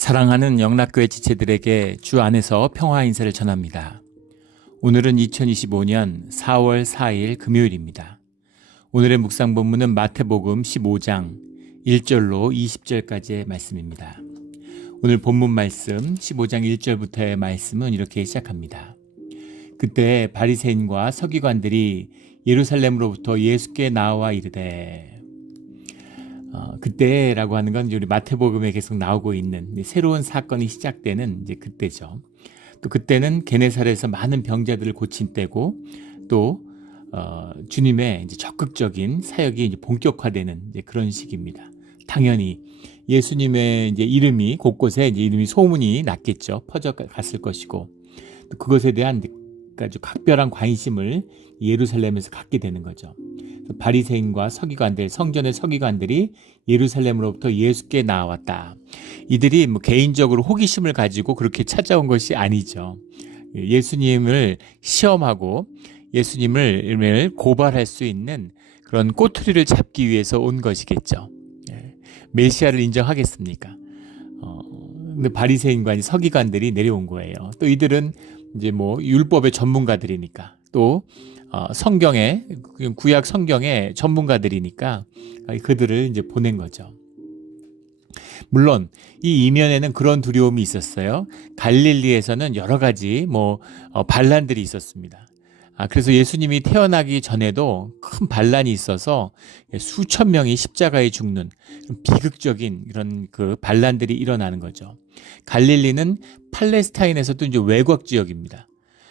사랑하는 영락교회 지체들에게 주 안에서 평화 인사를 전합니다. 오늘은 2025년 4월 4일 금요일입니다. 오늘의 묵상 본문은 마태복음 15장 1절로 20절까지의 말씀입니다. 오늘 본문 말씀 15장 1절부터의 말씀은 이렇게 시작합니다. 그때 바리새인과 서기관들이 예루살렘으로부터 예수께 나와 이르되, 그때라고 하는 건 우리 마태복음에 계속 나오고 있는 새로운 사건이 시작되는 이제 그때죠. 또 그때는 게네사렛에서 많은 병자들을 고친 때고, 또 주님의 이제 적극적인 사역이 이제 본격화되는 이제 그런 시기입니다. 당연히 예수님의 이제 이름이 곳곳에 이제 이름이 소문이 났겠죠. 퍼져갔을 것이고, 또 그것에 대한 아주 각별한 관심을 예루살렘에서 갖게 되는 거죠. 바리새인과 서기관들, 성전의 서기관들이 예루살렘으로부터 예수께 나왔다. 이들이 개인적으로 호기심을 가지고 그렇게 찾아온 것이 아니죠. 예수님을 시험하고 예수님을 고발할 수 있는 그런 꼬투리를 잡기 위해서 온 것이겠죠. 메시아를 인정하겠습니까? 근데 바리새인과 서기관들이 내려온 거예요. 또 이들은 이제 율법의 전문가들이니까, 또 성경의 구약 성경의 전문가들이니까 그들을 이제 보낸 거죠. 물론 이 이면에는 그런 두려움이 있었어요. 갈릴리에서는 여러 가지 반란들이 있었습니다. 그래서 예수님이 태어나기 전에도 큰 반란이 있어서 수천 명이 십자가에 죽는 비극적인 그런 그 반란들이 일어나는 거죠. 갈릴리는 팔레스타인에서도 이제 외곽 지역입니다.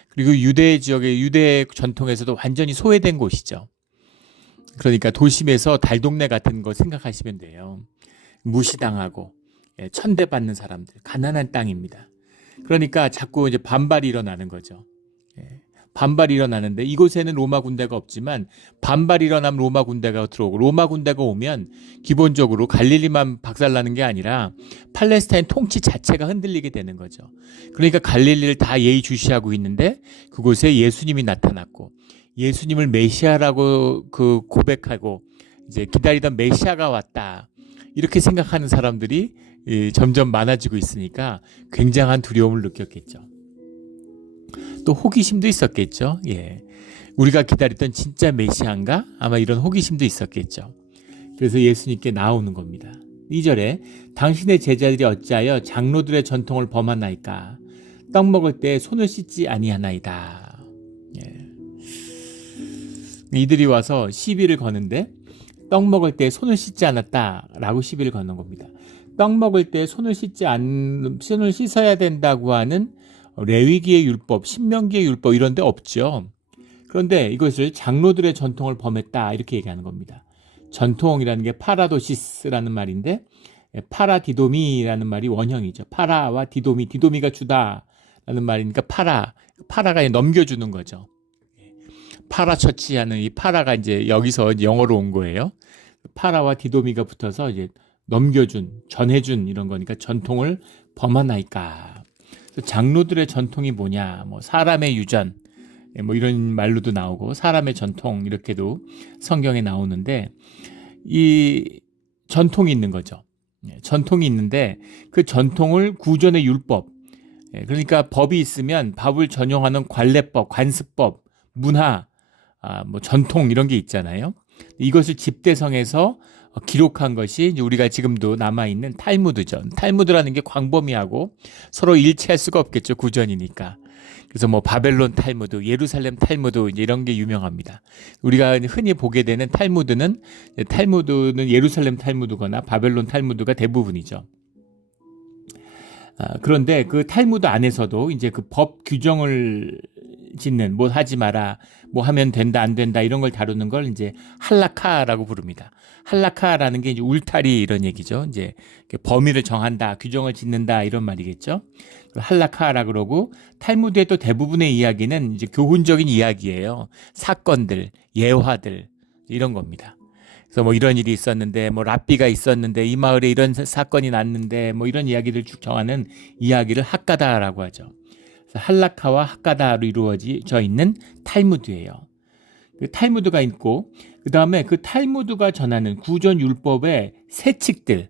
그리고 유대 지역의 유대 전통에서도 완전히 소외된 곳이죠. 그러니까 도심에서 달동네 같은 거 생각하시면 돼요. 무시당하고 천대받는 사람들, 가난한 땅입니다. 그러니까 자꾸 이제 반발이 일어나는 거죠. 반발이 일어나는데 이곳에는 로마 군대가 없지만 반발이 일어나면 로마 군대가 들어오고, 로마 군대가 오면 기본적으로 갈릴리만 박살나는 게 아니라 팔레스타인 통치 자체가 흔들리게 되는 거죠. 그러니까 갈릴리를 다 예의주시하고 있는데 그곳에 예수님이 나타났고, 예수님을 메시아라고 고백하고 이제 기다리던 메시아가 왔다, 이렇게 생각하는 사람들이 점점 많아지고 있으니까 굉장한 두려움을 느꼈겠죠. 또 호기심도 있었겠죠. 우리가 기다렸던 진짜 메시아인가? 아마 이런 호기심도 있었겠죠. 그래서 예수님께 나오는 겁니다. 2절에 당신의 제자들이 어찌하여 장로들의 전통을 범하나이까? 떡 먹을 때 손을 씻지 아니하나이다. 이들이 와서 시비를 거는데 떡 먹을 때 손을 씻지 않았다라고 시비를 거는 겁니다. 떡 먹을 때 손을 씻어야 된다고 하는 레위기의 율법, 신명기의 율법 이런 데 없죠. 그런데 이것을 장로들의 전통을 범했다, 이렇게 얘기하는 겁니다. 전통이라는 게 파라도시스라는 말인데, 파라디도미라는 말이 원형이죠. 파라와 디도미, 디도미가 주다라는 말이니까 파라가 넘겨주는 거죠. 파라처치 하는 이 파라가 이제 여기서 영어로 온 거예요. 파라와 디도미가 붙어서 이제 넘겨준, 전해준 이런 거니까 전통을 범하나이까. 장로들의 전통이 뭐냐, 사람의 유전, 이런 말로도 나오고, 사람의 전통 이렇게도 성경에 나오는데, 이 전통이 있는 거죠. 전통이 있는데 그 전통을 구전의 율법, 그러니까 법이 있으면 법을 전용하는 관례법, 관습법, 문화, 전통 이런 게 있잖아요. 이것을 집대성에서 기록한 것이 우리가 지금도 남아있는 탈무드죠. 탈무드라는 게 광범위하고 서로 일치할 수가 없겠죠. 구전이니까. 그래서 바벨론 탈무드, 예루살렘 탈무드 이런 게 유명합니다. 우리가 흔히 보게 되는 탈무드는 예루살렘 탈무드거나 바벨론 탈무드가 대부분이죠. 그런데 그 탈무드 안에서도 이제 그 법 규정을 짓는, 하지 마라, 하면 된다, 안 된다, 이런 걸 다루는 걸 이제 할라카라고 부릅니다. 할라카라는 게 이제 울타리 이런 얘기죠. 이제 범위를 정한다, 규정을 짓는다, 이런 말이겠죠. 할라카라 그러고, 탈무드의 또 대부분의 이야기는 이제 교훈적인 이야기예요. 사건들, 예화들, 이런 겁니다. 그래서 이런 일이 있었는데, 랍비가 있었는데, 이 마을에 이런 사건이 났는데, 이런 이야기를 쭉 정하는 이야기를 학가다라고 하죠. 할라카와 학가다로 이루어져 있는 탈무드예요. 그 탈무드가 있고, 그 다음에 그 탈무드가 전하는 구전 율법의 세칙들,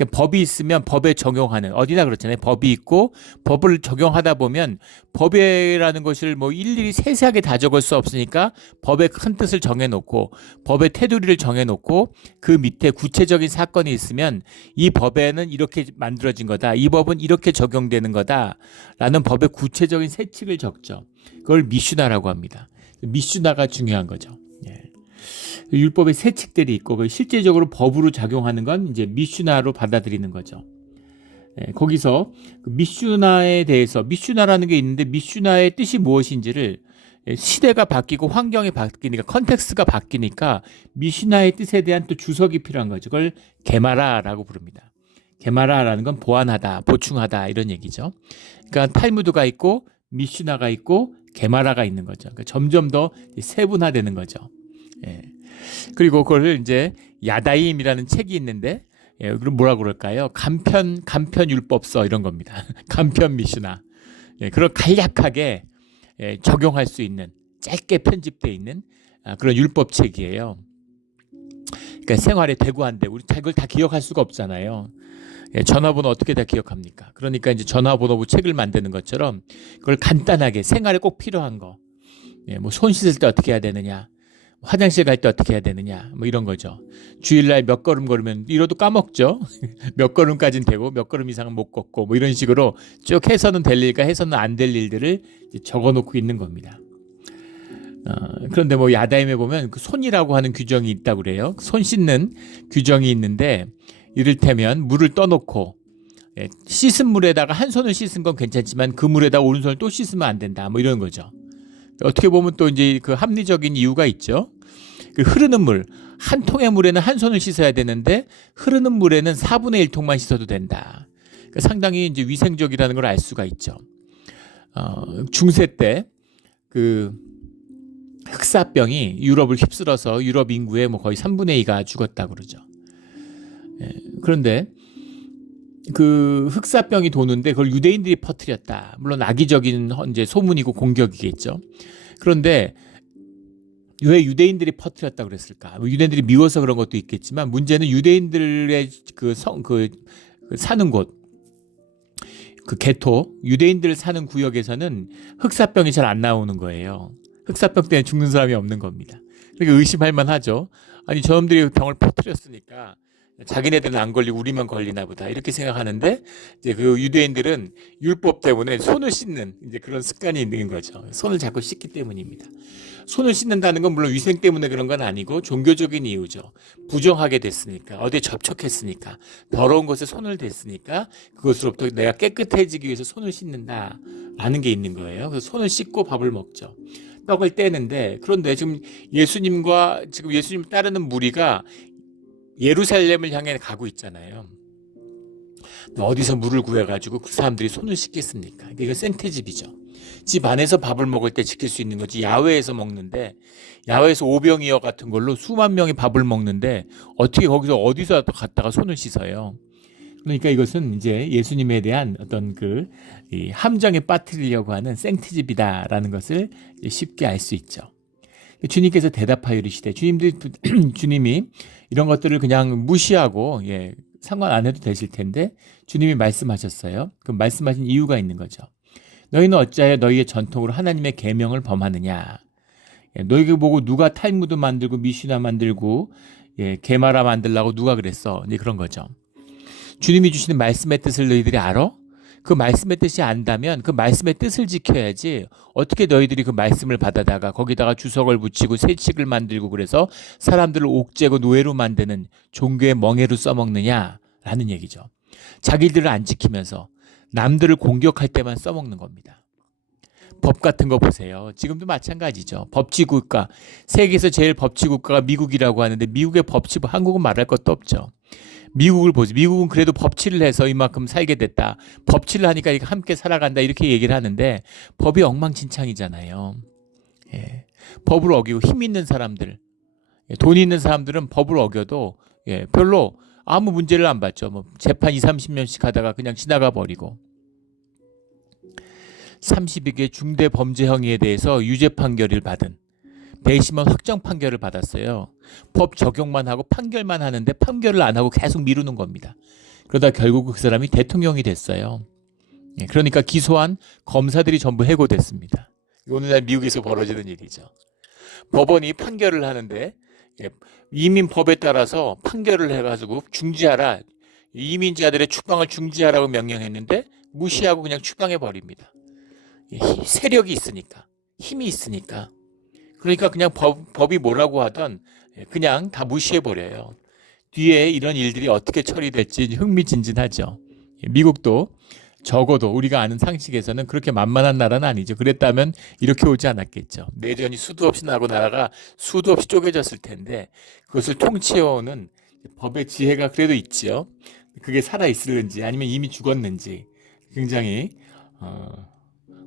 그러니까 법이 있으면 법에 적용하는, 어디나 그렇잖아요. 법이 있고 법을 적용하다 보면 법이라는 것을 뭐 일일이 세세하게 다 적을 수 없으니까 법의 큰 뜻을 정해놓고 법의 테두리를 정해놓고 그 밑에 구체적인 사건이 있으면 이 법에는 이렇게 만들어진 거다, 이 법은 이렇게 적용되는 거다라는 법의 구체적인 세칙을 적죠. 그걸 미슈나라고 합니다. 미슈나가 중요한 거죠. 예. 율법의 세칙들이 있고 그걸 실제적으로 법으로 작용하는 건 이제 미슈나로 받아들이는 거죠. 예, 거기서 그 미슈나에 대해서, 미슈나라는 게 있는데 미슈나의 뜻이 무엇인지를 시대가 바뀌고 환경이 바뀌니까, 컨텍스트가 바뀌니까 미슈나의 뜻에 대한 또 주석이 필요한 거죠. 그걸 게마라라고 부릅니다. 게마라라는 건 보완하다, 보충하다 이런 얘기죠. 그러니까 탈무드가 있고 미슈나가 있고 게마라가 있는 거죠. 그러니까 점점 더 세분화되는 거죠. 예. 그리고 그걸 이제 야다임이라는 책이 있는데, 예, 그럼 뭐라 그럴까요? 간편 율법서 이런 겁니다. 간편 미슈나. 예, 그런 간략하게 예, 적용할 수 있는, 짧게 편집되어 있는 그런 율법책이에요. 그러니까 생활에 되고 안 되고 우리 그걸 다 기억할 수가 없잖아요. 예, 전화번호 어떻게 다 기억합니까? 그러니까 이제 전화번호부 책을 만드는 것처럼 그걸 간단하게 생활에 꼭 필요한 거, 예, 뭐 손 씻을 때 어떻게 해야 되느냐, 화장실 갈 때 어떻게 해야 되느냐, 뭐 이런 거죠. 주일날 몇 걸음 걸으면 이러도 까먹죠. 몇 걸음까지는 되고 몇 걸음 이상은 못 걷고 뭐 이런 식으로 쭉 해서는 될 일과 해서는 안 될 일들을 적어놓고 있는 겁니다. 그런데 뭐 야다임에 보면 그 손이라고 하는 규정이 있다고 그래요. 손 씻는 규정이 있는데, 이를테면 물을 떠놓고 씻은 물에다가 한 손을 씻은 건 괜찮지만 그 물에다 오른손을 또 씻으면 안 된다, 뭐 이런 거죠. 어떻게 보면 또 이제 그 합리적인 이유가 있죠. 그 흐르는 물, 한 통의 물에는 한 손을 씻어야 되는데 흐르는 물에는 4분의 1통만 씻어도 된다. 그러니까 상당히 이제 위생적이라는 걸 알 수가 있죠. 중세 때 그 흑사병이 유럽을 휩쓸어서 유럽 인구의 뭐 거의 3분의 2가 죽었다고 그러죠. 예, 그런데 그 흑사병이 도는데 그걸 유대인들이 퍼뜨렸다. 물론 악의적인 이제 소문이고 공격이겠죠. 그런데 왜 유대인들이 퍼뜨렸다 그랬을까? 유대인들이 미워서 그런 것도 있겠지만, 문제는 유대인들의 그 사는 곳, 그 개토, 유대인들 사는 구역에서는 흑사병이 잘 안 나오는 거예요. 흑사병 때문에 죽는 사람이 없는 겁니다. 그러니까 의심할 만하죠. 아니 저놈들이 병을 퍼뜨렸으니까 자기네들은 안 걸리고 우리만 걸리나 보다, 이렇게 생각하는데, 이제 그 유대인들은 율법 때문에 손을 씻는 이제 그런 습관이 있는 거죠. 손을 자꾸 씻기 때문입니다. 손을 씻는다는 건 물론 위생 때문에 그런 건 아니고 종교적인 이유죠. 부정하게 됐으니까, 어디에 접촉했으니까, 더러운 곳에 손을 댔으니까 그것으로부터 내가 깨끗해지기 위해서 손을 씻는다라는 게 있는 거예요. 그래서 손을 씻고 밥을 먹죠. 떡을 떼는데, 그런데 지금 예수님 따르는 무리가 예루살렘을 향해 가고 있잖아요. 어디서 물을 구해가지고 그 사람들이 손을 씻겠습니까? 이건 생태집이죠. 집 안에서 밥을 먹을 때 지킬 수 있는 거지, 야외에서 먹는데, 야외에서 오병이어 같은 걸로 수만 명이 밥을 먹는데 어떻게 거기서 어디서 또 갔다가 손을 씻어요? 그러니까 이것은 이제 예수님에 대한 어떤 이 함정에 빠뜨리려고 하는 생태집이다라는 것을 쉽게 알 수 있죠. 주님께서 대답하여 이르시되, 주님이 이런 것들을 그냥 무시하고 상관 안 해도 되실 텐데 주님이 말씀하셨어요. 그 말씀하신 이유가 있는 거죠. 너희는 어찌하여 너희의 전통으로 하나님의 계명을 범하느냐. 너희가 보고 누가 탈무드 만들고 미슈나 만들고 게마라 만들라고 누가 그랬어. 이제 그런 거죠. 주님이 주시는 말씀의 뜻을 너희들이 알아? 그 말씀의 뜻이 안다면 그 말씀의 뜻을 지켜야지, 어떻게 너희들이 그 말씀을 받아다가 거기다가 주석을 붙이고 세칙을 만들고 그래서 사람들을 옥죄고 노예로 만드는 종교의 멍해로 써먹느냐라는 얘기죠. 자기들을 안 지키면서 남들을 공격할 때만 써먹는 겁니다. 법 같은 거 보세요. 지금도 마찬가지죠. 법치국가, 세계에서 제일 법치국가가 미국이라고 하는데 미국의 법치부, 한국은 말할 것도 없죠. 미국을 보지. 미국은 그래도 법치를 해서 이만큼 살게 됐다. 법치를 하니까 함께 살아간다, 이렇게 얘기를 하는데 법이 엉망진창이잖아요. 법을 어기고 힘 있는 사람들, 돈 있는 사람들은 법을 어겨도 별로 아무 문제를 안 받죠. 뭐 재판 20-30년씩 하다가 그냥 지나가 버리고. 32개 중대 범죄 행위에 대해서 유죄 판결을 받은, 배심원 확정 판결을 받았어요. 법 적용만 하고 판결만 하는데 판결을 안 하고 계속 미루는 겁니다. 그러다 결국 그 사람이 대통령이 됐어요. 그러니까 기소한 검사들이 전부 해고됐습니다. 오늘날 미국에서 벌어지는 일이죠. 법원이 판결을 하는데 이민법에 따라서 판결을 해가지고 중지하라, 이민자들의 추방을 중지하라고 명령했는데 무시하고 그냥 추방해 버립니다. 세력이 있으니까, 힘이 있으니까. 그러니까 그냥 법이 뭐라고 하던 그냥 다 무시해 버려요. 뒤에 이런 일들이 어떻게 처리될지 흥미진진하죠. 미국도 적어도 우리가 아는 상식에서는 그렇게 만만한 나라는 아니죠. 그랬다면 이렇게 오지 않았겠죠. 내전이 수도 없이 나고 나라가 수도 없이 쪼개졌을 텐데 그것을 통치해오는 법의 지혜가 그래도 있지요. 그게 살아있을는지 아니면 이미 죽었는지 굉장히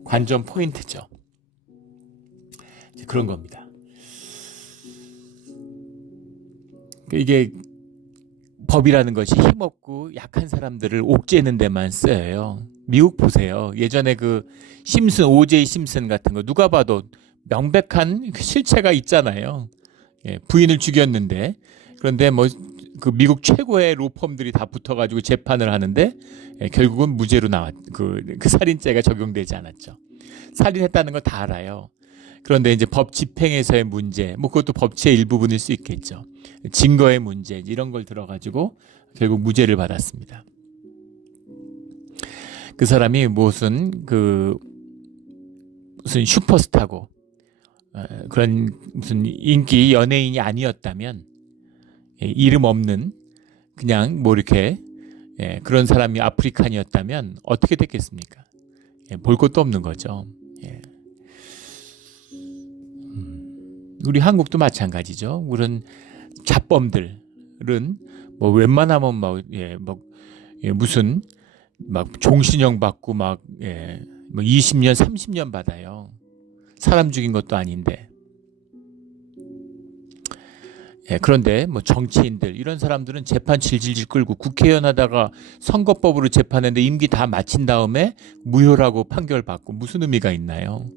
관전 포인트죠. 그런 겁니다. 이게 법이라는 것이 힘없고 약한 사람들을 옥죄는 데만 쓰여요. 미국 보세요. 예전에 그 오제이 심슨 같은 거 누가 봐도 명백한 실체가 있잖아요. 부인을 죽였는데 그런데 뭐 그 미국 최고의 로펌들이 다 붙어가지고 재판을 하는데 결국은 무죄로 그 살인죄가 적용되지 않았죠. 살인했다는 거 다 알아요. 그런데 이제 법 집행에서의 문제, 뭐 그것도 법치의 일부분일 수 있겠죠. 증거의 문제 이런 걸 들어가지고 결국 무죄를 받았습니다. 그 사람이 무슨 슈퍼스타고 그런 무슨 인기 연예인이 아니었다면 이름 없는 그냥 뭐 이렇게 그런 사람이 아프리칸이었다면 어떻게 됐겠습니까? 볼 것도 없는 거죠. 우리 한국도 마찬가지죠. 그런 잡범들은 뭐 웬만하면 무슨 막 종신형 받고 뭐 20년, 30년 받아요. 사람 죽인 것도 아닌데. 그런데 뭐 정치인들 이런 사람들은 재판 질질질 끌고 국회의원 하다가 선거법으로 재판했는데 임기 다 마친 다음에 무효라고 판결받고 무슨 의미가 있나요?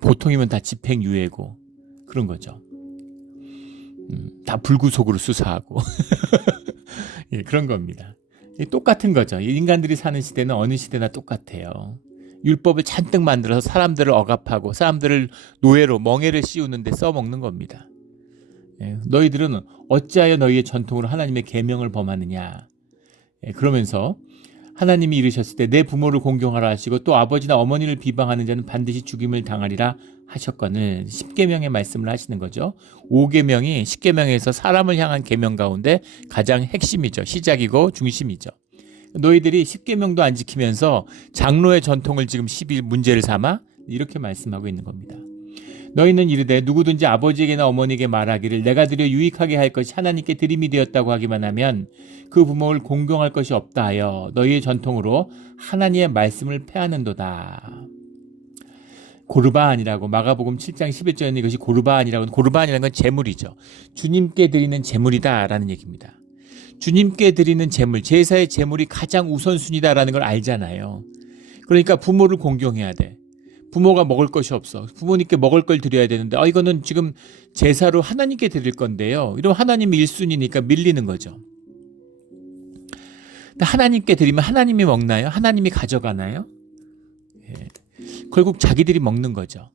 보통이면 다 집행유예고 그런 거죠. 다 불구속으로 수사하고 그런 겁니다. 똑같은 거죠. 인간들이 사는 시대는 어느 시대나 똑같아요. 율법을 잔뜩 만들어서 사람들을 억압하고 사람들을 노예로 멍에를 씌우는 데 써먹는 겁니다. 너희들은 어찌하여 너희의 전통으로 하나님의 계명을 범하느냐. 그러면서 하나님이 이르셨을 때 내 부모를 공경하라 하시고 또 아버지나 어머니를 비방하는 자는 반드시 죽임을 당하리라 하셨거늘 10계명의 말씀을 하시는 거죠. 5계명이 10계명에서 사람을 향한 계명 가운데 가장 핵심이죠. 시작이고 중심이죠. 너희들이 10계명도 안 지키면서 장로의 전통을 지금 10일 문제를 삼아 이렇게 말씀하고 있는 겁니다. 너희는 이르되 누구든지 아버지에게나 어머니에게 말하기를 내가 드려 유익하게 할 것이 하나님께 드림이 되었다고 하기만 하면 그 부모를 공경할 것이 없다 하여 너희의 전통으로 하나님의 말씀을 폐하는도다. 고르반이라고 마가복음 7장 11절에 이것이 고르반이라는 건 제물이죠. 주님께 드리는 제물이다라는 얘기입니다. 주님께 드리는 제물, 제사의 제물이 가장 우선순위다라는 걸 알잖아요. 그러니까 부모를 공경해야 돼. 부모가 먹을 것이 없어. 부모님께 먹을 걸 드려야 되는데 이거는 지금 제사로 하나님께 드릴 건데요. 이러면 하나님이 1순위니까 밀리는 거죠. 근데 하나님께 드리면 하나님이 먹나요? 하나님이 가져가나요? 결국 자기들이 먹는 거죠.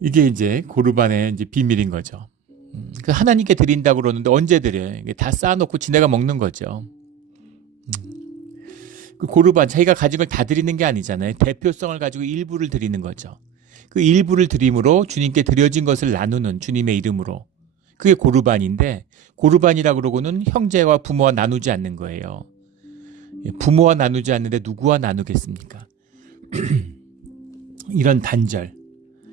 이게 이제 고르반의 이제 비밀인 거죠. 하나님께 드린다고 그러는데 언제 드려요? 다 쌓아놓고 지네가 먹는 거죠. 그 고르반 자기가 가진 걸 다 드리는 게 아니잖아요. 대표성을 가지고 일부를 드리는 거죠. 그 일부를 드림으로 주님께 드려진 것을 나누는 주님의 이름으로. 그게 고르반인데 고르반이라고 그러고는 형제와 부모와 나누지 않는 거예요. 부모와 나누지 않는데 누구와 나누겠습니까? 이런 단절.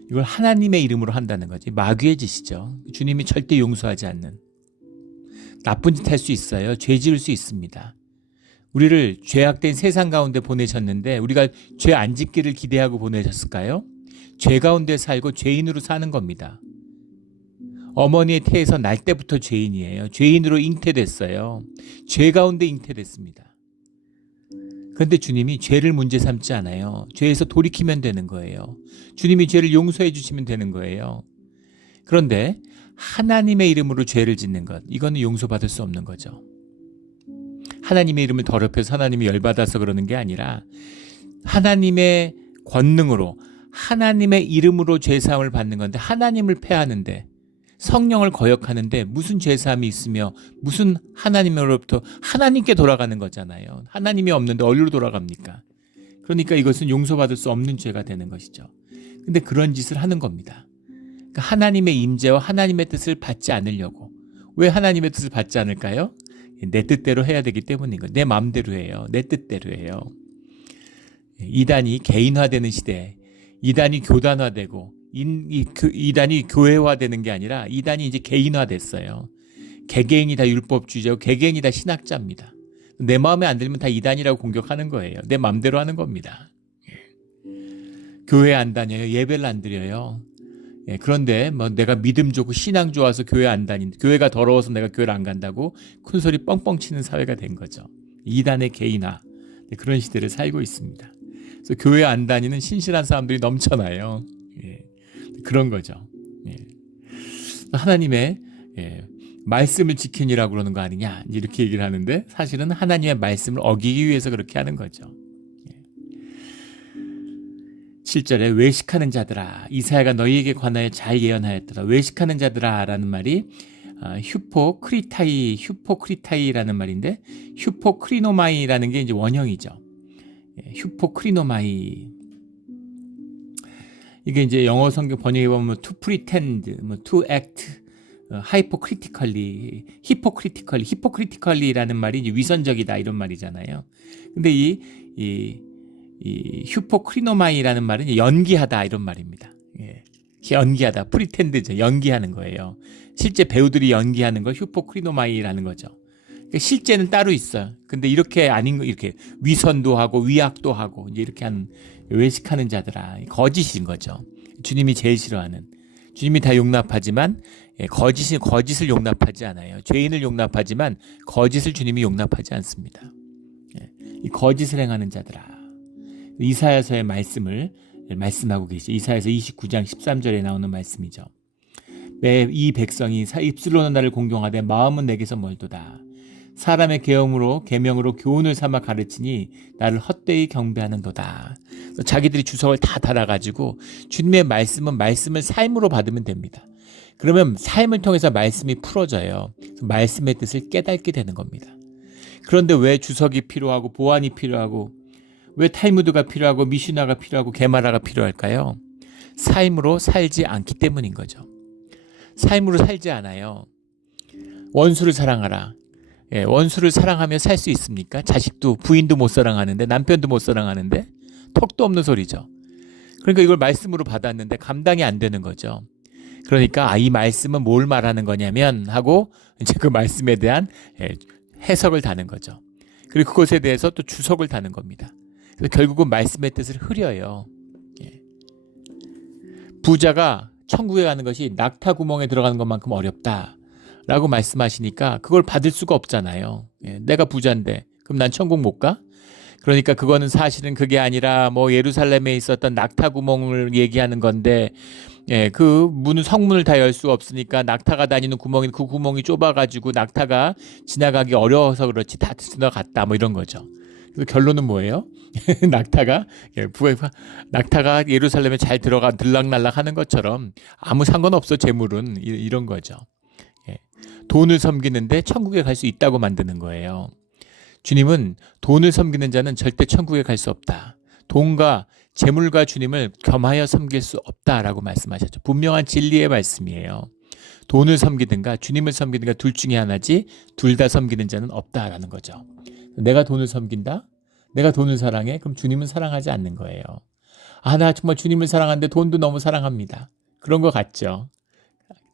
이걸 하나님의 이름으로 한다는 거지. 마귀의 짓이죠. 주님이 절대 용서하지 않는. 나쁜 짓 할 수 있어요. 죄 지을 수 있습니다. 우리를 죄악된 세상 가운데 보내셨는데 우리가 죄 안 짓기를 기대하고 보내셨을까요? 죄 가운데 살고 죄인으로 사는 겁니다. 어머니의 태에서 날 때부터 죄인이에요. 죄인으로 잉태됐어요. 죄 가운데 잉태됐습니다. 그런데 주님이 죄를 문제 삼지 않아요. 죄에서 돌이키면 되는 거예요. 주님이 죄를 용서해 주시면 되는 거예요. 그런데 하나님의 이름으로 죄를 짓는 것, 이거는 용서받을 수 없는 거죠. 하나님의 이름을 더럽혀서 하나님이 열받아서 그러는 게 아니라 하나님의 권능으로 하나님의 이름으로 죄사함을 받는 건데, 하나님을 패하는데, 성령을 거역하는데 무슨 죄사함이 있으며 무슨 하나님으로부터 하나님께 돌아가는 거잖아요. 하나님이 없는데 어디로 돌아갑니까? 그러니까 이것은 용서받을 수 없는 죄가 되는 것이죠. 근데 그런 짓을 하는 겁니다. 그러니까 하나님의 임재와 하나님의 뜻을 받지 않으려고. 왜 하나님의 뜻을 받지 않을까요? 내 뜻대로 해야 되기 때문인 거예요. 내 마음대로 해요. 내 뜻대로 해요. 이단이 개인화되는 시대에 이단이 교단화되고 이단이 교회화되는 게 아니라 이단이 이제 개인화됐어요. 개개인이 다 율법주의자고 개개인이 다 신학자입니다. 내 마음에 안 들면 다 이단이라고 공격하는 거예요. 내 마음대로 하는 겁니다. 교회 안 다녀요. 예배를 안 드려요. 그런데 뭐 내가 믿음 좋고 신앙 좋아서 교회 안 다닌다. 교회가 더러워서 내가 교회를 안 간다고 큰 소리 뻥뻥 치는 사회가 된 거죠. 이단의 개인화. 그런 시대를 살고 있습니다. 그래서 교회 안 다니는 신실한 사람들이 넘쳐나요. 그런 거죠. 하나님의 말씀을 지키니라고 그러는 거 아니냐 이렇게 얘기를 하는데, 사실은 하나님의 말씀을 어기기 위해서 그렇게 하는 거죠. 7절에 외식하는 자들아, 이사야가 너희에게 관하여 잘 예언하였더라. 외식하는 자들아 라는 말이 휴포크리타이라는 말인데, 휴포크리노마이라는 게 이제 원형이죠. 휴포크리노마이, 이게 이제 영어 성경 번역해 보면 to pretend, to act, hypocritically라는 말이 이제 위선적이다 이런 말이잖아요. 근데 이 휴포크리노마이라는 말은 연기하다 이런 말입니다. 연기하다, 프리텐드죠. 연기하는 거예요. 실제 배우들이 연기하는 걸 휴포크리노마이라는 거죠. 그러니까 실제는 따로 있어요. 근데 이렇게 아닌 거, 이렇게 위선도 하고 위약도 하고 이제 이렇게 하는, 외식하는 자들아, 거짓인 거죠. 주님이 제일 싫어하는. 주님이 다 용납하지만 거짓을 용납하지 않아요. 죄인을 용납하지만 거짓을 주님이 용납하지 않습니다. 이 거짓을 행하는 자들아. 이사야서의 말씀을 말씀하고 계시죠. 이사야서 29장 13절에 나오는 말씀이죠. 이 백성이 입술로는 나를 공경하되 마음은 내게서 멀도다. 사람의 계명으로 교훈을 삼아 가르치니 나를 헛되이 경배하는도다. 자기들이 주석을 다 달아가지고 주님의 말씀은 말씀을 삶으로 받으면 됩니다. 그러면 삶을 통해서 말씀이 풀어져요. 말씀의 뜻을 깨닫게 되는 겁니다. 그런데 왜 주석이 필요하고 보안이 필요하고 왜 탈무드가 필요하고 미슈나가 필요하고 게마라가 필요할까요? 삶으로 살지 않기 때문인 거죠. 삶으로 살지 않아요. 원수를 사랑하라. 원수를 사랑하며 살 수 있습니까? 자식도 부인도 못 사랑하는데, 남편도 못 사랑하는데, 턱도 없는 소리죠. 그러니까 이걸 말씀으로 받았는데 감당이 안 되는 거죠. 그러니까 이 말씀은 뭘 말하는 거냐면 하고 이제 그 말씀에 대한 해석을 다는 거죠. 그리고 그것에 대해서 또 주석을 다는 겁니다. 그래서 결국은 말씀의 뜻을 흐려요. 부자가 천국에 가는 것이 낙타 구멍에 들어가는 것만큼 어렵다라고 말씀하시니까 그걸 받을 수가 없잖아요. 내가 부자인데 그럼 난 천국 못 가? 그러니까 그거는 사실은 그게 아니라 뭐 예루살렘에 있었던 낙타 구멍을 얘기하는 건데, 그 성문을 다 열 수 없으니까 낙타가 다니는 구멍이, 그 구멍이 좁아가지고 낙타가 지나가기 어려워서 그렇지 다 지나갔다 뭐 이런 거죠. 그래서 결론은 뭐예요? 낙타가 예루살렘에 잘 들어가 들락날락 하는 것처럼 아무 상관없어, 재물은. 이런 거죠. 돈을 섬기는데 천국에 갈 수 있다고 만드는 거예요. 주님은 돈을 섬기는 자는 절대 천국에 갈 수 없다. 돈과 재물과 주님을 겸하여 섬길 수 없다라고 말씀하셨죠. 분명한 진리의 말씀이에요. 돈을 섬기든가 주님을 섬기든가 둘 중에 하나지 둘 다 섬기는 자는 없다라는 거죠. 내가 돈을 섬긴다? 내가 돈을 사랑해? 그럼 주님은 사랑하지 않는 거예요. 나 정말 주님을 사랑하는데 돈도 너무 사랑합니다. 그런 거 같죠.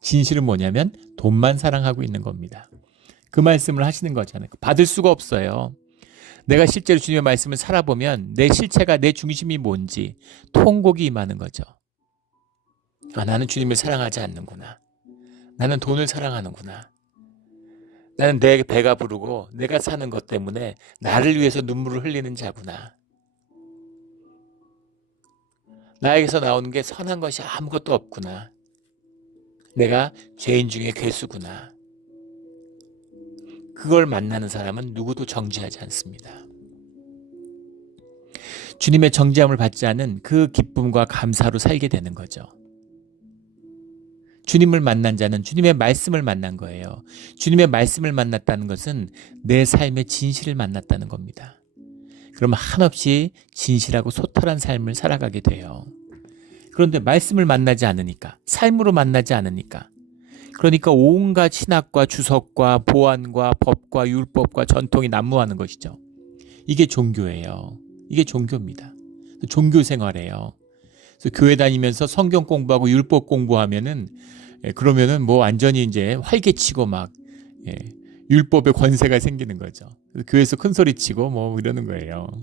진실은 뭐냐면 돈만 사랑하고 있는 겁니다. 그 말씀을 하시는 거잖아요. 받을 수가 없어요. 내가 실제로 주님의 말씀을 살아보면 내 실체가, 내 중심이 뭔지 통곡이 임하는 거죠. 나는 주님을 사랑하지 않는구나. 나는 돈을 사랑하는구나. 나는 내 배가 부르고 내가 사는 것 때문에 나를 위해서 눈물을 흘리는 자구나. 나에게서 나오는 게 선한 것이 아무것도 없구나. 내가 죄인 중에 괴수구나. 그걸 만나는 사람은 누구도 정죄하지 않습니다. 주님의 정죄함을 받지 않은 그 기쁨과 감사로 살게 되는 거죠. 주님을 만난 자는 주님의 말씀을 만난 거예요. 주님의 말씀을 만났다는 것은 내 삶의 진실을 만났다는 겁니다. 그러면 한없이 진실하고 소탈한 삶을 살아가게 돼요. 그런데 말씀을 만나지 않으니까, 삶으로 만나지 않으니까, 그러니까 온갖 신학과 주석과 보안과 법과 율법과 전통이 난무하는 것이죠. 이게 종교예요. 이게 종교입니다. 종교 생활이에요. 그래서 교회 다니면서 성경 공부하고 율법 공부하면은 그러면은 뭐 완전히 이제 활개치고 막 율법의 권세가 생기는 거죠. 그래서 교회에서 큰 소리 치고 뭐 이러는 거예요.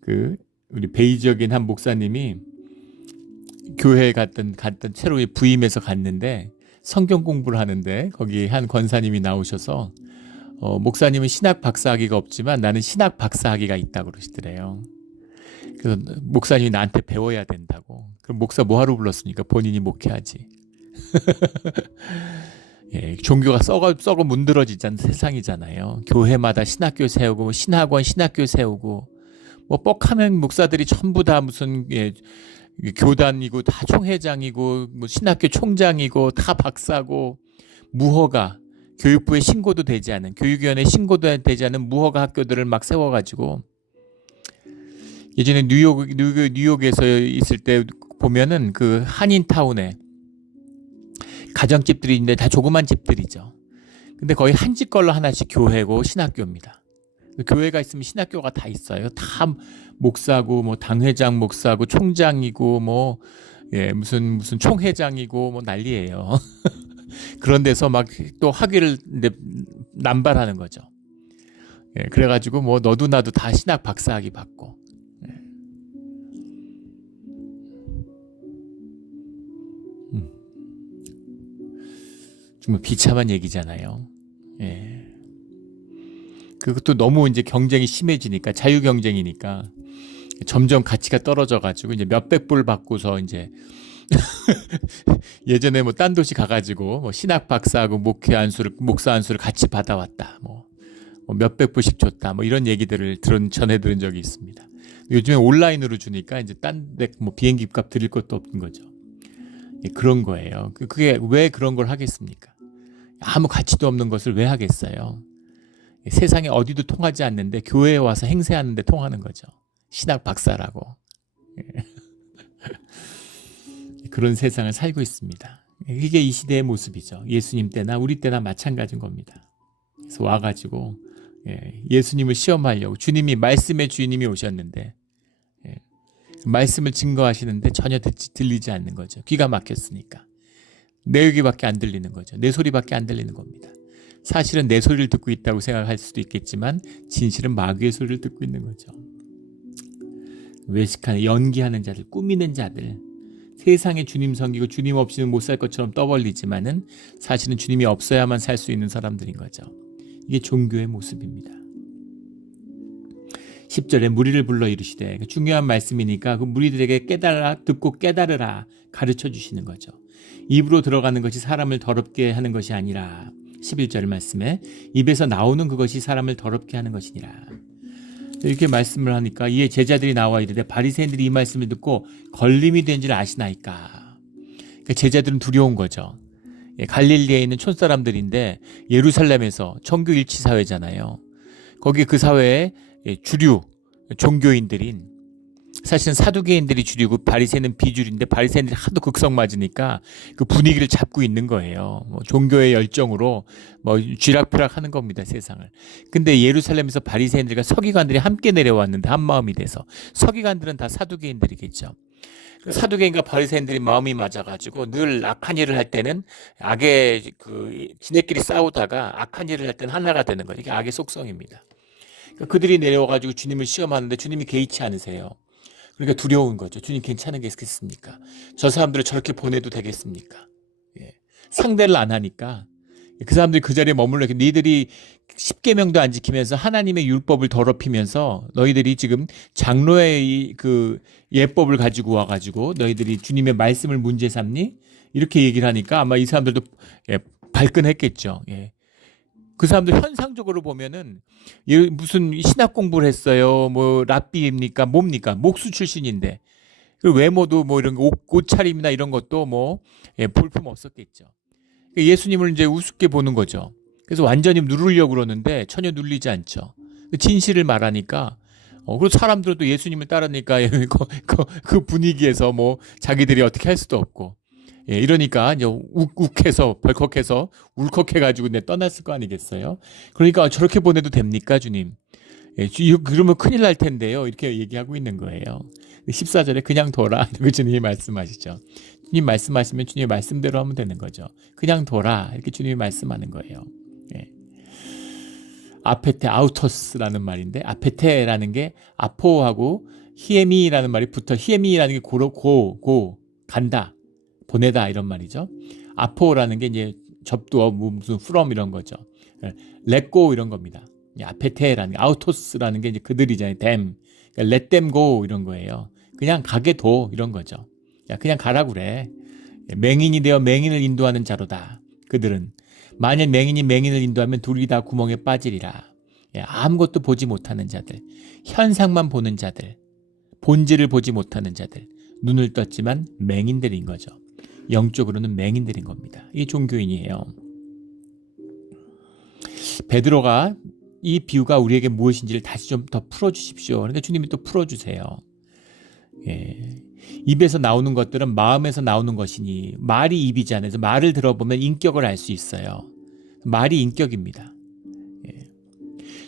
그 우리 베이지역인 한 목사님이 교회에 갔던 새로 부임해서 갔는데 성경 공부를 하는데 거기 한 권사님이 나오셔서 목사님은 신학 박사학위가 없지만 나는 신학 박사학위가 있다고 그러시더래요. 그래서 목사님이 나한테 배워야 된다고. 그럼 목사 뭐하러 불렀으니까 본인이 목회하지. 예, 종교가 썩어 문드러지지 세상이잖아요. 교회마다 신학교 세우고 신학원 신학교 세우고 뭐 뻑하면 목사들이 전부 다 무슨 교단이고 다 총회장이고 뭐 신학교 총장이고 다 박사고 무허가 교육부에 신고도 되지 않은 교육위원회 신고도 되지 않은 무허가 학교들을 막 세워가지고 예전에 뉴욕에서 있을 때 보면은 그 한인타운에 가정집들이 있는데 다 조그만 집들이죠. 근데 거의 한 집 걸로 하나씩 교회고 신학교입니다. 교회가 있으면 신학교가 다 있어요. 다 목사고 뭐 당회장 목사고 총장이고 뭐 무슨 총회장이고 뭐 난리예요. 그런 데서 막 또 학위를 남발하는 거죠. 그래가지고 뭐 너도 나도 다 신학 박사학위 받고. 정말 비참한 얘기잖아요. 그것도 너무 이제 경쟁이 심해지니까 자유 경쟁이니까 점점 가치가 떨어져가지고 이제 몇백 불 받고서 이제 예전에 뭐 딴 도시 가가지고 뭐 신학 박사하고 목사 안수를 같이 받아왔다. 뭐 몇백 불씩 줬다. 뭐 이런 얘기들을 전해 들은 적이 있습니다. 요즘에 온라인으로 주니까 이제 딴 데 뭐 비행기 값 드릴 것도 없는 거죠. 그런 거예요. 그게 왜 그런 걸 하겠습니까? 아무 가치도 없는 것을 왜 하겠어요? 세상에 어디도 통하지 않는데 교회에 와서 행세하는데 통하는 거죠. 신학 박사라고. 그런 세상을 살고 있습니다. 이게 이 시대의 모습이죠. 예수님 때나 우리 때나 마찬가지인 겁니다. 그래서 와가지고 예수님을 시험하려고 주님이 말씀의 주인님이 오셨는데 말씀을 증거하시는데 전혀 들리지 않는 거죠. 귀가 막혔으니까. 내 얘기밖에 안 들리는 거죠. 내 소리밖에 안 들리는 겁니다. 사실은 내 소리를 듣고 있다고 생각할 수도 있겠지만 진실은 마귀의 소리를 듣고 있는 거죠. 외식하는 연기하는 자들, 꾸미는 자들, 세상에 주님 섬기고 주님 없이는 못 살 것처럼 떠벌리지만은 사실은 주님이 없어야만 살 수 있는 사람들인 거죠. 이게 종교의 모습입니다. 10절에 무리를 불러 이르시되, 중요한 말씀이니까 그 무리들에게 듣고 깨달으라 가르쳐 주시는 거죠. 입으로 들어가는 것이 사람을 더럽게 하는 것이 아니라 11절 말씀에 입에서 나오는 그것이 사람을 더럽게 하는 것이니라. 이렇게 말씀을 하니까 이에 제자들이 나와 이르되 바리새인들이 이 말씀을 듣고 걸림이 된 줄 아시나이까. 그러니까 제자들은 두려운 거죠. 갈릴리에 있는 촌사람들인데 예루살렘에서 청교 일치 사회잖아요. 거기 그 사회에 주류 종교인들인 사실은 사두개인들이 주류고 바리새인은 비주류인데 바리새인들이 하도 극성 맞으니까 그 분위기를 잡고 있는 거예요. 뭐 종교의 열정으로 뭐 쥐락펴락 하는 겁니다, 세상을. 근데 예루살렘에서 바리새인들과 서기관들이 함께 내려왔는데 한 마음이 돼서 서기관들은 다 사두개인들이겠죠. 사두개인과 바리새인들이 마음이 맞아가지고 늘 악한 일을 할 때는 악의 지네끼리 싸우다가 악한 일을 할 때는 하나가 되는 거예요. 이게 악의 속성입니다. 그들이 내려와가지고 주님을 시험하는데 주님이 개의치 않으세요. 그러니까 두려운 거죠. 주님 괜찮은 게 있겠습니까? 저 사람들을 저렇게 보내도 되겠습니까? 상대를 안 하니까 그 사람들이 그 자리에 머물러 너희들이 10계명도 안 지키면서 하나님의 율법을 더럽히면서 너희들이 지금 장로의 그 예법을 가지고 와가지고 너희들이 주님의 말씀을 문제 삼니? 이렇게 얘기를 하니까 아마 이 사람들도 발끈했겠죠. 예. 그 사람들 현상적으로 보면은 무슨 신학 공부를 했어요. 뭐 랍비입니까? 뭡니까? 목수 출신인데 그리고 외모도 뭐 이런 옷차림이나 이런 것도 뭐 볼품 없었겠죠. 예수님을 이제 우습게 보는 거죠. 그래서 완전히 누르려고 그러는데 전혀 눌리지 않죠. 진실을 말하니까 그리고 사람들은 또 예수님을 따르니까 그 분위기에서 뭐 자기들이 어떻게 할 수도 없고 이러니까 이제 욱해서 벌컥해서 울컥해가지고 떠났을 거 아니겠어요? 그러니까 저렇게 보내도 됩니까, 주님? 그러면 큰일 날 텐데요. 이렇게 얘기하고 있는 거예요. 14절에 그냥 둬라. 이렇게 주님이 말씀하시죠. 주님 말씀하시면 주님의 말씀대로 하면 되는 거죠. 그냥 둬라. 이렇게 주님이 말씀하는 거예요. 예. 아페테 아우토스라는 말인데 아페테라는 게 아포하고 히에미라는 말이 붙어 히에미라는 게 고 간다. 보내다 이런 말이죠. 아포라는 게 이제 접두어 무슨 from 이런 거죠. let go 이런 겁니다. 아페테라는 게 아우토스라는 게 이제 그들이잖아요. them. 그러니까 let them go 이런 거예요. 그냥 가게 둬 이런 거죠. 야 그냥 가라고 그래. 맹인이 되어 맹인을 인도하는 자로다. 그들은 만일 맹인이 맹인을 인도하면 둘이 다 구멍에 빠지리라. 아무것도 보지 못하는 자들, 현상만 보는 자들, 본질을 보지 못하는 자들, 눈을 떴지만 맹인들인 거죠. 영적으로는 맹인들인 겁니다. 이게 종교인이에요. 베드로가 이 비유가 우리에게 무엇인지를 다시 좀 더 풀어주십시오. 그러니까 주님이 또 풀어주세요. 입에서 나오는 것들은 마음에서 나오는 것이니 말이 입이잖아요. 그래서 말을 들어보면 인격을 알 수 있어요. 말이 인격입니다.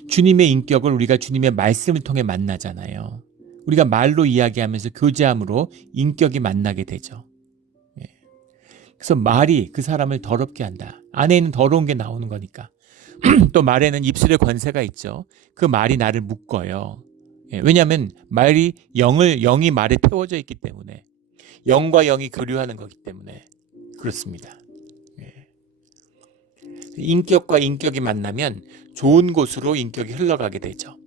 주님의 인격을 우리가 주님의 말씀을 통해 만나잖아요. 우리가 말로 이야기하면서 교제함으로 인격이 만나게 되죠. 그래서 말이 그 사람을 더럽게 한다. 안에 있는 더러운 게 나오는 거니까. 또 말에는 입술의 권세가 있죠. 그 말이 나를 묶어요. 왜냐하면 영이 말에 태워져 있기 때문에 영과 영이 교류하는 거기 때문에 그렇습니다. 인격과 인격이 만나면 좋은 곳으로 인격이 흘러가게 되죠.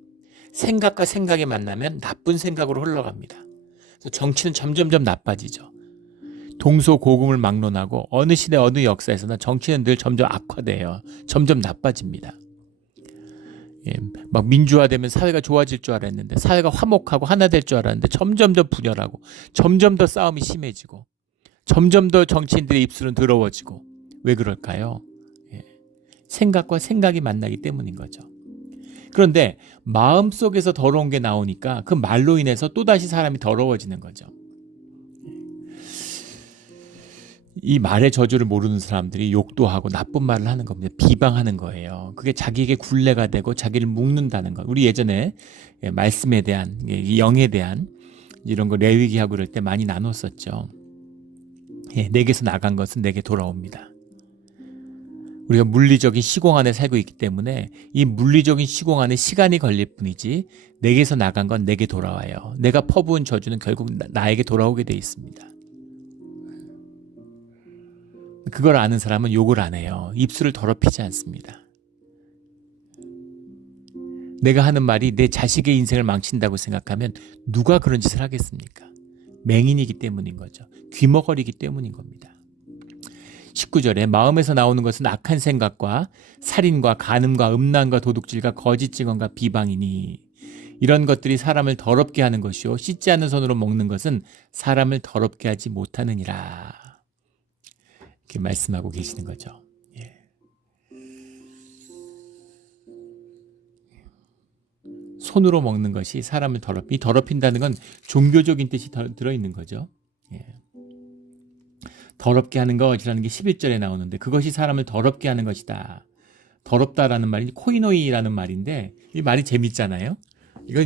생각과 생각이 만나면 나쁜 생각으로 흘러갑니다. 그래서 정치는 점점점 나빠지죠. 동서고금을 막론하고 어느 시대 어느 역사에서나 정치는 늘 점점 악화돼요. 점점 나빠집니다. 막 민주화되면 사회가 좋아질 줄 알았는데 사회가 화목하고 하나 될 줄 알았는데 점점 더 분열하고 점점 더 싸움이 심해지고 점점 더 정치인들의 입술은 더러워지고 왜 그럴까요? 생각과 생각이 만나기 때문인 거죠. 그런데 마음속에서 더러운 게 나오니까 그 말로 인해서 또다시 사람이 더러워지는 거죠. 이 말의 저주를 모르는 사람들이 욕도 하고 나쁜 말을 하는 겁니다. 비방하는 거예요. 그게 자기에게 굴레가 되고 자기를 묶는다는 것. 우리 예전에 말씀에 대한 영에 대한 이런 거 레위기하고 그럴 때 많이 나눴었죠. 내게서 나간 것은 내게 돌아옵니다. 우리가 물리적인 시공 안에 살고 있기 때문에 이 물리적인 시공 안에 시간이 걸릴 뿐이지 내게서 나간 건 내게 돌아와요. 내가 퍼부은 저주는 결국 나에게 돌아오게 돼 있습니다. 그걸 아는 사람은 욕을 안 해요. 입술을 더럽히지 않습니다. 내가 하는 말이 내 자식의 인생을 망친다고 생각하면 누가 그런 짓을 하겠습니까? 맹인이기 때문인 거죠. 귀머거리기 때문인 겁니다. 19절에 마음에서 나오는 것은 악한 생각과 살인과 간음과 음란과 도둑질과 거짓 증언과 비방이니 이런 것들이 사람을 더럽게 하는 것이요 씻지 않은 손으로 먹는 것은 사람을 더럽게 하지 못하느니라. 이렇게 말씀하고 계시는 거죠. 손으로 먹는 것이 사람을 더럽힌다는 건 종교적인 뜻이 들어있는 거죠. 더럽게 하는 것이라는 게 11절에 나오는데 그것이 사람을 더럽게 하는 것이다. 더럽다라는 말이 코이노이라는 말인데 이 말이 재밌잖아요. 이건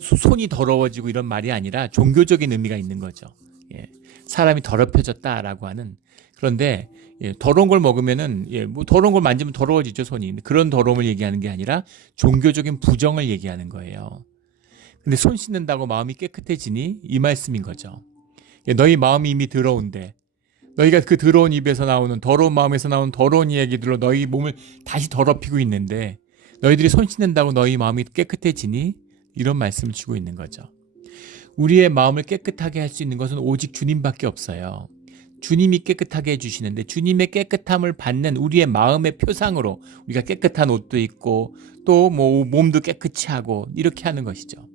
손이 더러워지고 이런 말이 아니라 종교적인 의미가 있는 거죠. 사람이 더럽혀졌다라고 하는. 그런데 더러운 걸 먹으면은 뭐 더러운 걸 만지면 더러워지죠, 손이. 그런 더러움을 얘기하는 게 아니라 종교적인 부정을 얘기하는 거예요. 근데 손 씻는다고 마음이 깨끗해지니 이 말씀인 거죠. 너희 마음이 이미 더러운데 너희가 그 더러운 입에서 나오는 더러운 마음에서 나오는 더러운 이야기들로 너희 몸을 다시 더럽히고 있는데 너희들이 손 씻는다고 너희 마음이 깨끗해지니? 이런 말씀을 주고 있는 거죠. 우리의 마음을 깨끗하게 할 수 있는 것은 오직 주님밖에 없어요. 주님이 깨끗하게 해주시는데 주님의 깨끗함을 받는 우리의 마음의 표상으로 우리가 깨끗한 옷도 입고 또 뭐 몸도 깨끗이 하고 이렇게 하는 것이죠.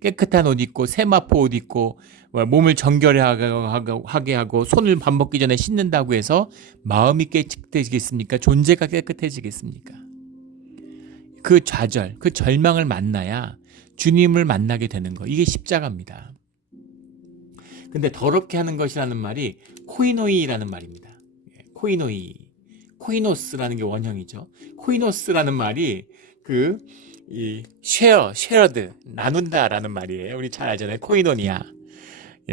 깨끗한 옷 입고 세마포 옷 입고 몸을 정결하게 하고 손을 밥 먹기 전에 씻는다고 해서 마음이 깨끗해지겠습니까? 존재가 깨끗해지겠습니까? 그 좌절, 그 절망을 만나야 주님을 만나게 되는 거. 이게 십자가입니다. 근데 더럽게 하는 것이라는 말이 코이노이라는 말입니다. 코이노이, 코이노스라는 게 원형이죠. 코이노스라는 말이 쉐어드, 나눈다라는 말이에요. 우리 잘 알잖아요. 코이노니아.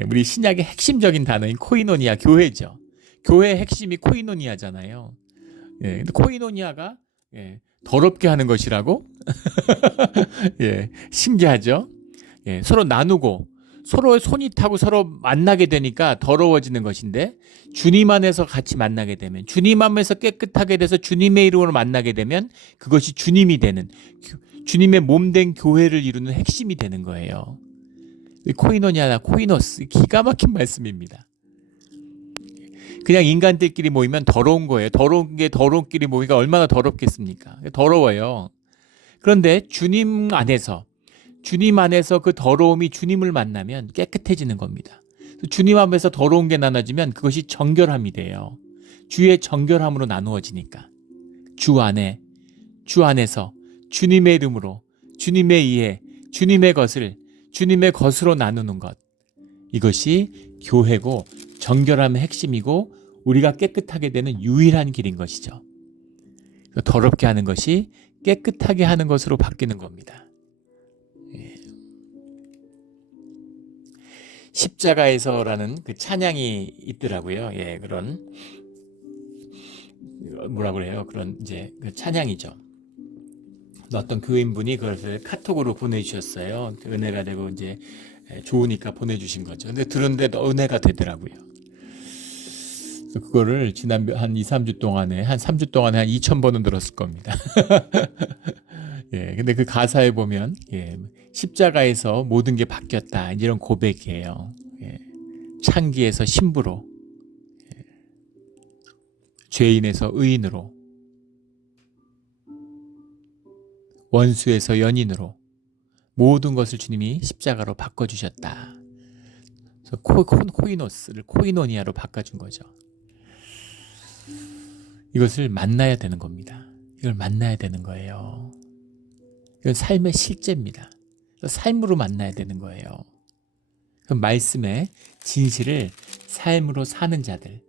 우리 신약의 핵심적인 단어인 코이노니아, 교회죠. 교회의 핵심이 코이노니아잖아요. 근데 코이노니아가 더럽게 하는 것이라고? 신기하죠? 서로 나누고 서로 손이 타고 서로 만나게 되니까 더러워지는 것인데 주님 안에서 같이 만나게 되면 주님 안에서 깨끗하게 돼서 주님의 이름으로 만나게 되면 그것이 주님이 되는 주님의 몸된 교회를 이루는 핵심이 되는 거예요. 코이노니아나 코이노스 기가 막힌 말씀입니다. 그냥 인간들끼리 모이면 더러운 거예요. 더러운 게 더러운끼리 모이니까 얼마나 더럽겠습니까? 더러워요. 그런데 주님 안에서 그 더러움이 주님을 만나면 깨끗해지는 겁니다. 주님 앞에서 더러운 게 나눠지면 그것이 정결함이 돼요. 주의 정결함으로 나누어지니까 주 안에서 주님의 이름으로 주님의 이해, 주님의 것으로 나누는 것, 이것이 교회고 정결함의 핵심이고 우리가 깨끗하게 되는 유일한 길인 것이죠. 더럽게 하는 것이 깨끗하게 하는 것으로 바뀌는 겁니다. 십자가에서라는 그 찬양이 있더라고요. 그런 뭐라 그래요? 그런 이제 그 찬양이죠. 어떤 교인분이 그것을 카톡으로 보내주셨어요. 은혜가 되고 이제 좋으니까 보내주신 거죠. 근데 들었는데 은혜가 되더라고요. 그래서 그거를 지난 한 2, 3주 동안에 한 3주 동안에 한 2,000번은 들었을 겁니다. 근데 그 가사에 보면 십자가에서 모든 게 바뀌었다 이런 고백이에요. 창기에서 신부로, 죄인에서 의인으로, 원수에서 연인으로 모든 것을 주님이 십자가로 바꿔주셨다. 그래서 코이노스를 코이노니아로 바꿔준 거죠. 이것을 만나야 되는 겁니다. 이걸 만나야 되는 거예요. 이건 삶의 실제입니다. 삶으로 만나야 되는 거예요. 그 말씀의 진실을 삶으로 사는 자들,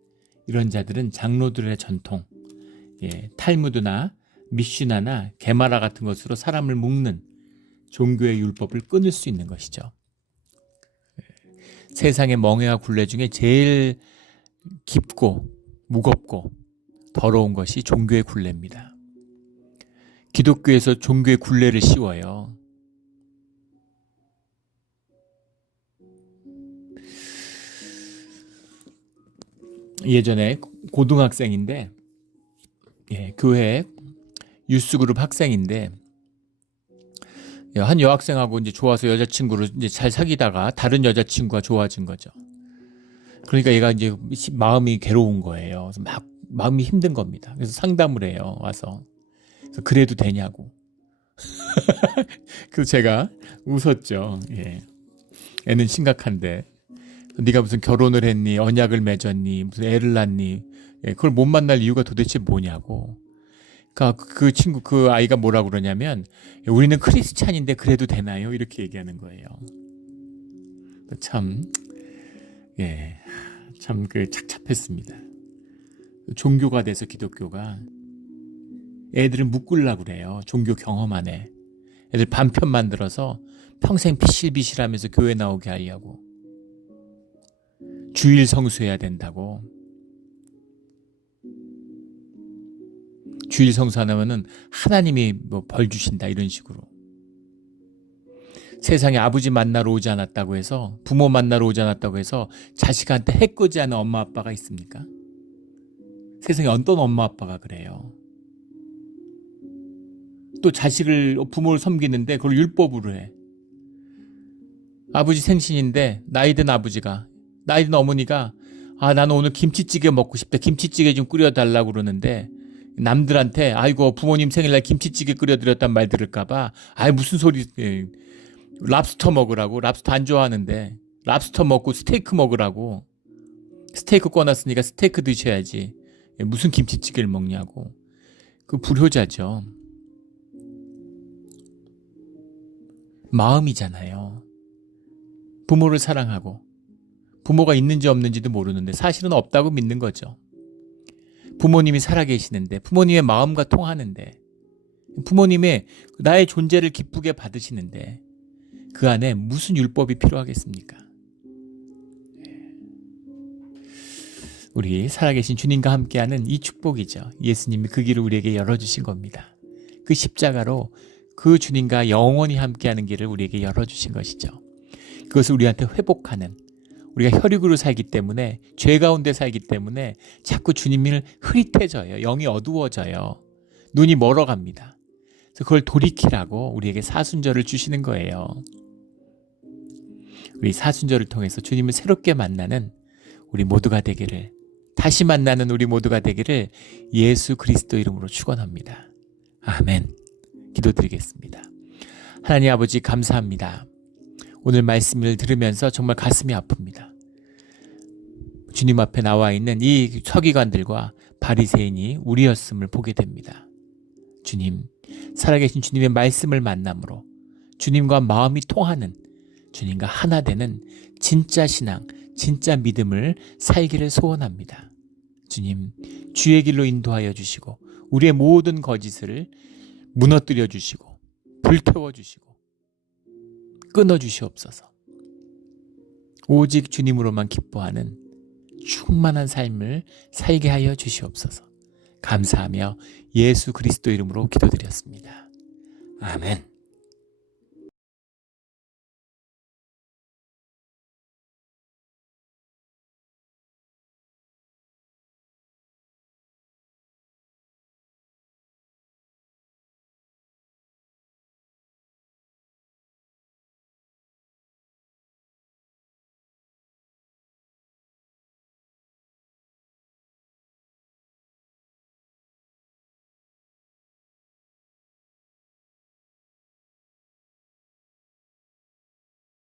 이런 자들은 장로들의 전통, 탈무드나 미슈나나 게마라 같은 것으로 사람을 묶는 종교의 율법을 끊을 수 있는 것이죠. 세상의 멍에와 굴레 중에 제일 깊고 무겁고 더러운 것이 종교의 굴레입니다. 기독교에서 종교의 굴레를 씌워요. 예전에 고등학생인데 교회 유스그룹 학생인데 한 여학생하고 이제 좋아서 여자친구를 이제 잘 사귀다가 다른 여자친구가 좋아진 거죠. 그러니까 얘가 이제 마음이 괴로운 거예요. 그래서 막 마음이 힘든 겁니다. 그래서 상담을 해요. 와서. 그래서 그래도 되냐고. 그래서 제가 웃었죠. 애는 심각한데 네가 무슨 결혼을 했니, 언약을 맺었니, 무슨 애를 낳니, 그걸 못 만날 이유가 도대체 뭐냐고. 그러니까 그 아이가 뭐라고 그러냐면 우리는 크리스찬인데 그래도 되나요? 이렇게 얘기하는 거예요. 참 착잡했습니다. 종교가 돼서 기독교가 애들은 묶으려고 그래요. 종교 경험 안에 애들 반편 만들어서 평생 비실비실하면서 교회 나오게 하려고. 주일 성수해야 된다고. 주일 성수 안 하면은 하나님이 뭐 벌 주신다 이런 식으로. 세상에 아버지 만나러 오지 않았다고 해서, 부모 만나러 오지 않았다고 해서 자식한테 해코지 하는 엄마 아빠가 있습니까? 세상에 어떤 엄마 아빠가 그래요. 또 자식을, 부모를 섬기는데 그걸 율법으로 해. 아버지 생신인데 나이든 아버지가, 나이든 어머니가 나는 오늘 김치찌개 먹고 싶다, 김치찌개 좀 끓여달라고 그러는데 남들한테 아이고 부모님 생일날 김치찌개 끓여드렸단 말 들을까봐 무슨 소리, 랍스터 먹으라고. 랍스터 안 좋아하는데 랍스터 먹고 스테이크 먹으라고. 스테이크 꺼놨으니까 스테이크 드셔야지. 무슨 김치찌개를 먹냐고. 그 불효자죠. 마음이잖아요. 부모를 사랑하고 부모가 있는지 없는지도 모르는데 사실은 없다고 믿는 거죠. 부모님이 살아계시는데, 부모님의 마음과 통하는데, 부모님의 나의 존재를 기쁘게 받으시는데 그 안에 무슨 율법이 필요하겠습니까? 우리 살아계신 주님과 함께하는 이 축복이죠. 예수님이 그 길을 우리에게 열어주신 겁니다. 그 십자가로 그 주님과 영원히 함께하는 길을 우리에게 열어주신 것이죠. 그것을 우리한테 회복하는, 우리가 혈육으로 살기 때문에, 죄 가운데 살기 때문에 자꾸 주님을 흐릿해져요. 영이 어두워져요. 눈이 멀어갑니다. 그래서 그걸 돌이키라고 우리에게 사순절을 주시는 거예요. 우리 사순절을 통해서 주님을 새롭게 만나는 우리 모두가 되기를, 다시 만나는 우리 모두가 되기를 예수 그리스도 이름으로 축원합니다. 아멘. 기도드리겠습니다. 하나님 아버지 감사합니다. 오늘 말씀을 들으면서 정말 가슴이 아픕니다. 주님 앞에 나와 있는 이 서기관들과 바리새인이 우리였음을 보게 됩니다. 주님, 살아계신 주님의 말씀을 만남으로 주님과 마음이 통하는, 주님과 하나 되는 진짜 신앙, 진짜 믿음을 살기를 소원합니다. 주님, 주의 길로 인도하여 주시고 우리의 모든 거짓을 무너뜨려 주시고 불태워 주시고 끊어 주시옵소서. 오직 주님으로만 기뻐하는 충만한 삶을 살게 하여 주시옵소서. 감사하며 예수 그리스도 이름으로 기도드렸습니다. 아멘.